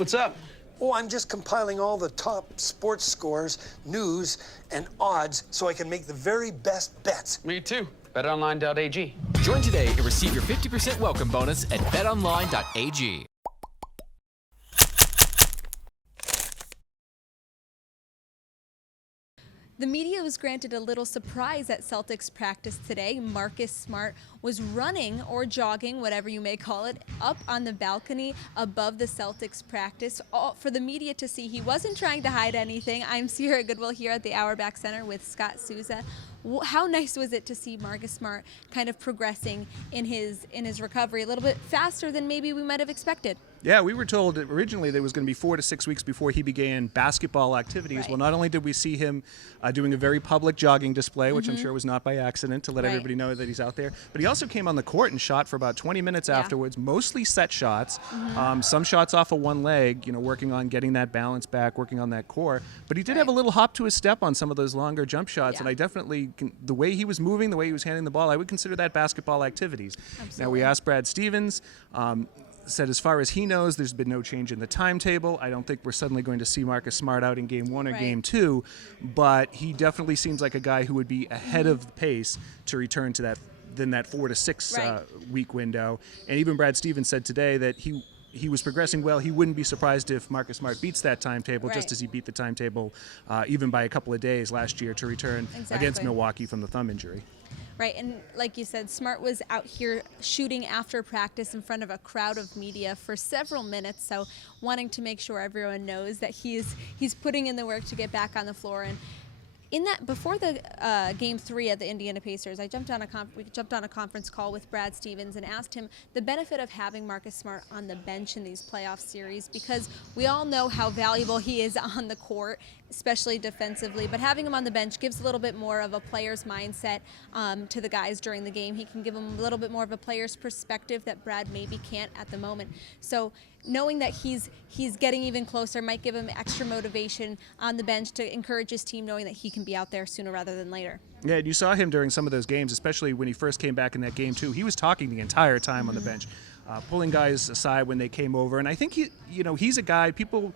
What's up? Oh, I'm just compiling all the top sports scores, news, and odds so I can make the very best bets. Me too. BetOnline.ag. Join today and receive your 50% welcome bonus at betonline.ag. The media was granted a little surprise at Celtics practice today. Marcus Smart was running or jogging, whatever you may call it, up on the balcony above the Celtics practice for the media to see. He wasn't trying to hide anything. I'm Sierra Goodwill here at the Auerbach Center with Scott Souza. How nice was it to see Marcus Smart kind of progressing in his recovery a little bit faster than maybe we might have expected? Yeah, we were told originally that it was going to be 4 to 6 weeks before he began basketball activities. Right. Well, not only did we see him doing a very public jogging display, which I'm sure was not by accident to let everybody know that he's out there, but he also came on the court and shot for about 20 minutes afterwards, mostly set shots, some shots off of one leg, you know, working on getting that balance back, working on that core. But he did have a little hop to his step on some of those longer jump shots, and I definitely, the way he was moving, the way he was handling the ball, I would consider that basketball activities. Absolutely. Now, we asked Brad Stevens, said as far as he knows, there's been no change in the timetable. I don't think we're suddenly going to see Marcus Smart out in Game 1 or Game 2, but he definitely seems like a guy who would be ahead of the pace to return to that 4 to 6 week window. And even Brad Stevens said today that he was progressing well. He wouldn't be surprised if Marcus Smart beats that timetable, just as he beat the timetable even by a couple of days last year to return against Milwaukee from the thumb injury. Right, and like you said, Smart was out here shooting after practice in front of a crowd of media for several minutes, so wanting to make sure everyone knows that he's putting in the work to get back on the floor. And in that, before the Game 3 at the Indiana Pacers, we jumped on a conference call with Brad Stevens and asked him the benefit of having Marcus Smart on the bench in these playoff series, because we all know how valuable he is on the court, especially defensively, but having him on the bench gives a little bit more of a player's mindset to the guys during the game. He can give them a little bit more of a player's perspective that Brad maybe can't at the moment. So knowing that he's getting even closer might give him extra motivation on the bench to encourage his team, knowing that he can be out there sooner rather than later. Yeah, and you saw him during some of those games, especially when he first came back in that Game 2. He was talking the entire time on the bench, pulling guys aside when they came over. And I think he's a guy, people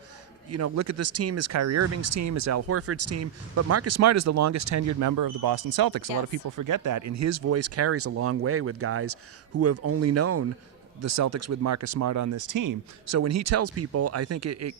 look at this team as Kyrie Irving's team, as Al Horford's team, but Marcus Smart is the longest tenured member of the Boston Celtics. A lot of people forget that, and his voice carries a long way with guys who have only known the Celtics with Marcus Smart on this team. So when he tells people, I think it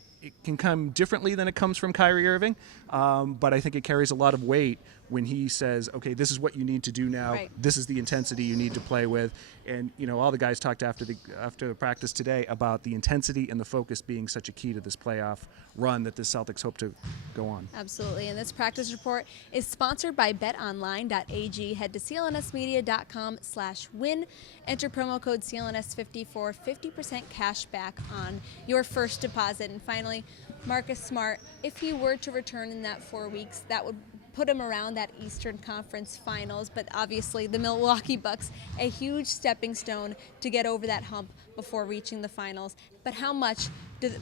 can come differently than it comes from Kyrie Irving, but I think it carries a lot of weight when he says, okay, this is what you need to do now. This is the intensity you need to play with. And all the guys talked after the practice today about the intensity and the focus being such a key to this playoff run that the Celtics hope to go on. Absolutely. And this practice report is sponsored by betonline.ag. Head to clnsmedia.com/win. Enter promo code CLNS50 for 50% cash back on your first deposit. And finally, Marcus Smart, if he were to return in that 4 weeks, that would put him around that Eastern Conference Finals, but obviously the Milwaukee Bucks, a huge stepping stone to get over that hump before reaching the finals. But how much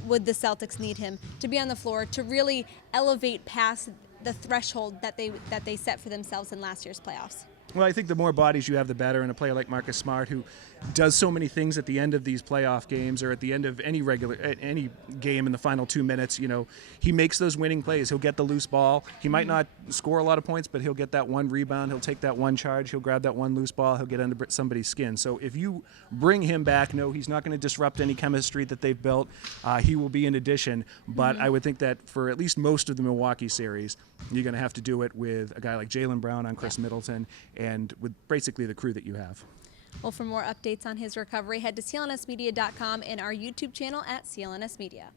would the Celtics need him to be on the floor to really elevate past the threshold that they set for themselves in last year's playoffs? Well, I think the more bodies you have, the better. And a player like Marcus Smart, who does so many things at the end of these playoff games or at the end of any game in the final 2 minutes, he makes those winning plays. He'll get the loose ball. He might not score a lot of points, but he'll get that one rebound. He'll take that one charge. He'll grab that one loose ball. He'll get under somebody's skin. So if you bring him back, no, he's not going to disrupt any chemistry that they've built. He will be an addition. But I would think that for at least most of the Milwaukee series, you're going to have to do it with a guy like Jaylen Brown on Chris Middleton and with basically the crew that you have. Well, for more updates on his recovery, head to clnsmedia.com and our YouTube channel at CLNS Media.